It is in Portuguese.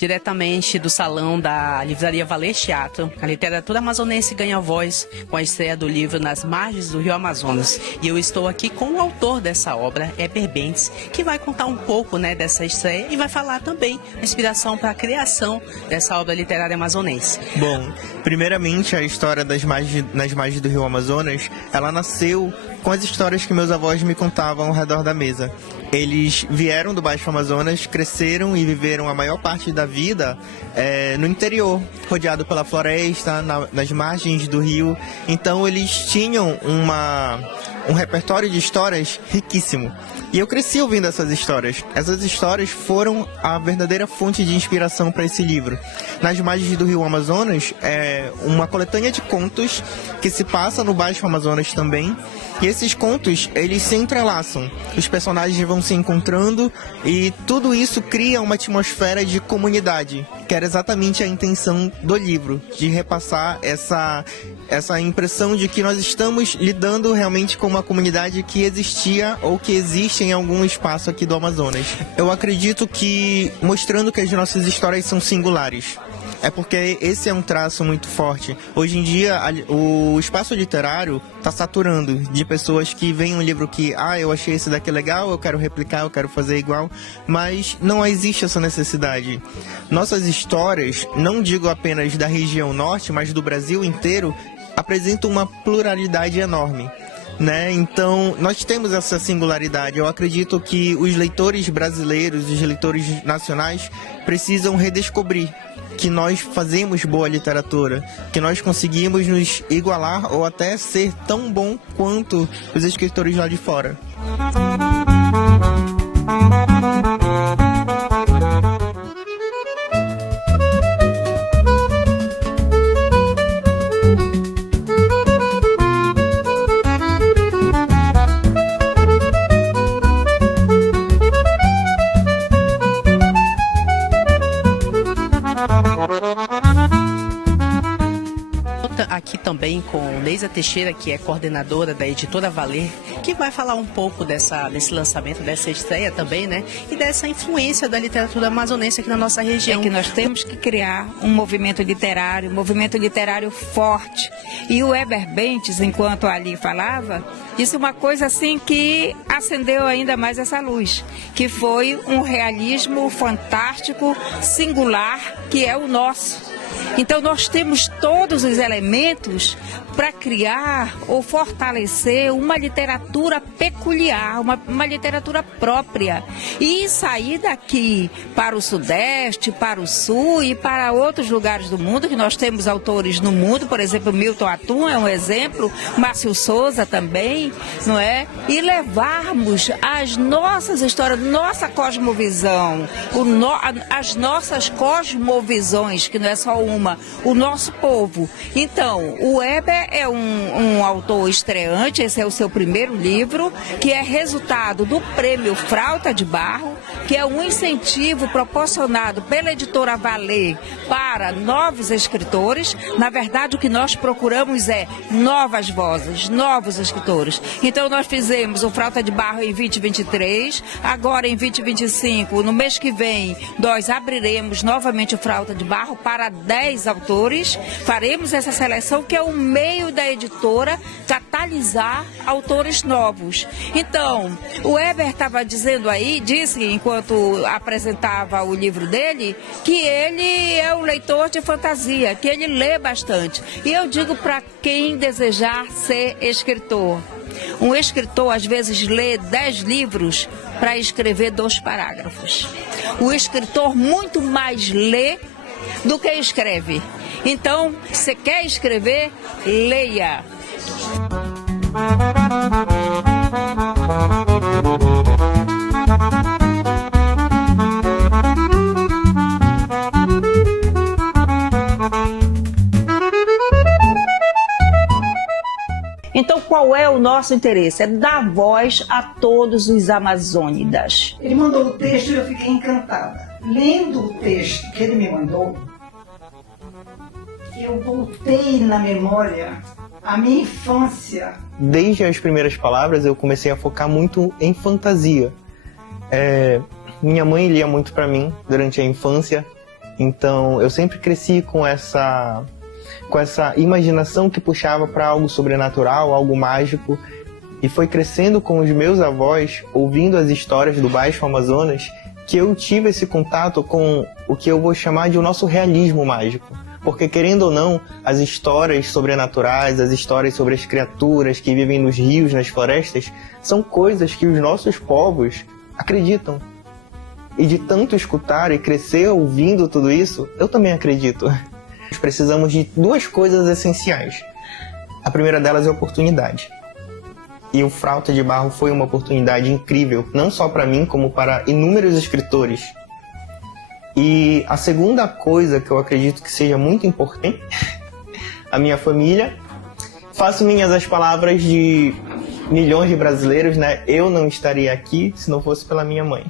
diretamente do salão da Livraria Valer Teatro. A literatura amazonense ganha voz com a estreia do livro Nas Margens do Rio Amazonas. E eu estou aqui com o autor dessa obra, Heber Bentes, que vai contar um pouco, né, dessa estreia e vai falar também a inspiração para a criação dessa obra literária amazonense. Bom, primeiramente a história Nas Margens do Rio Amazonas, ela nasceu com as histórias que meus avós me contavam ao redor da mesa. Eles vieram do Baixo Amazonas, cresceram e viveram a maior parte da vida no interior, rodeado pela floresta, nas margens do rio. Então eles tinham um repertório de histórias riquíssimo. E eu cresci ouvindo essas histórias. Essas histórias foram a verdadeira fonte de inspiração para esse livro. Nas Margens do Rio Amazonas é uma coletânea de contos que se passa no Baixo Amazonas também. E esses contos, eles se entrelaçam. Os personagens vão se encontrando e tudo isso cria uma atmosfera de comunidade, que era exatamente a intenção do livro, de repassar essa impressão de que nós estamos lidando realmente com uma comunidade que existia ou que existe em algum espaço aqui do Amazonas. Eu acredito que mostrando que as nossas histórias são singulares. É porque esse é um traço muito forte. Hoje em dia, o espaço literário está saturando de pessoas que veem um livro que, eu achei esse daqui legal, eu quero replicar, eu quero fazer igual, mas não existe essa necessidade. Nossas histórias, não digo apenas da região norte, mas do Brasil inteiro, apresentam uma pluralidade enorme. Então, nós temos essa singularidade. Eu acredito que os leitores brasileiros, os leitores nacionais, precisam redescobrir que nós fazemos boa literatura, que nós conseguimos nos igualar ou até ser tão bom quanto os escritores lá de fora. Aqui também com Neisa Teixeira, que é coordenadora da Editora Valer, que vai falar um pouco desse lançamento, dessa estreia também, né? E dessa influência da literatura amazonense aqui na nossa região. É que nós temos que criar um movimento literário forte. E o Heber Bentes, enquanto ali falava, disse uma coisa assim que acendeu ainda mais essa luz, que foi um realismo fantástico, singular, que é o nosso. Então nós temos todos os elementos para criar ou fortalecer uma literatura peculiar, uma literatura própria. E sair daqui para o Sudeste, para o Sul e para outros lugares do mundo, que nós temos autores no mundo, por exemplo, Milton Atum é um exemplo, Márcio Souza também, não é? E levarmos as nossas histórias, nossa cosmovisão, as nossas cosmovisões, que não é só uma, o nosso povo. Então, o Heber é um autor estreante, esse é o seu primeiro livro, que é resultado do Prêmio Frauta de Barro, que é um incentivo proporcionado pela Editora Valer para novos escritores. Na verdade, o que nós procuramos é novas vozes, novos escritores. Então, nós fizemos o Frauta de Barro em 2023, agora em 2025, no mês que vem, nós abriremos novamente o Frauta de Barro para 10 autores. Faremos essa seleção, que é o meio da editora catalisar autores novos. Então, o Heber estava dizendo aí, disse enquanto apresentava o livro dele, que ele é um leitor de fantasia, que ele lê bastante. E eu digo para quem desejar ser escritor. Um escritor às vezes lê 10 livros para escrever 2 parágrafos. O escritor muito mais lê do que escreve. Então, se quer escrever, leia. Então, qual é o nosso interesse? É dar voz a todos os amazônidas. Ele mandou o texto e eu fiquei encantada. Lendo o texto que ele me mandou, eu voltei na memória a minha infância. Desde as primeiras palavras eu comecei a focar muito em fantasia. Minha mãe lia muito para mim durante a infância Então, eu sempre cresci com essa imaginação que puxava para algo sobrenatural, algo mágico, e foi crescendo com os meus avós, ouvindo as histórias do Baixo Amazonas, que eu tive esse contato com o que eu vou chamar de o nosso realismo mágico. Porque, querendo ou não, as histórias sobrenaturais, as histórias sobre as criaturas que vivem nos rios, nas florestas, são coisas que os nossos povos acreditam. E de tanto escutar e crescer ouvindo tudo isso, eu também acredito. Nós precisamos de duas coisas essenciais. A primeira delas é oportunidade. E o Frauta de Barro foi uma oportunidade incrível, não só para mim, como para inúmeros escritores. E a segunda coisa que eu acredito que seja muito importante, a minha família. Faço minhas as palavras de milhões de brasileiros, né? Eu não estaria aqui se não fosse pela minha mãe.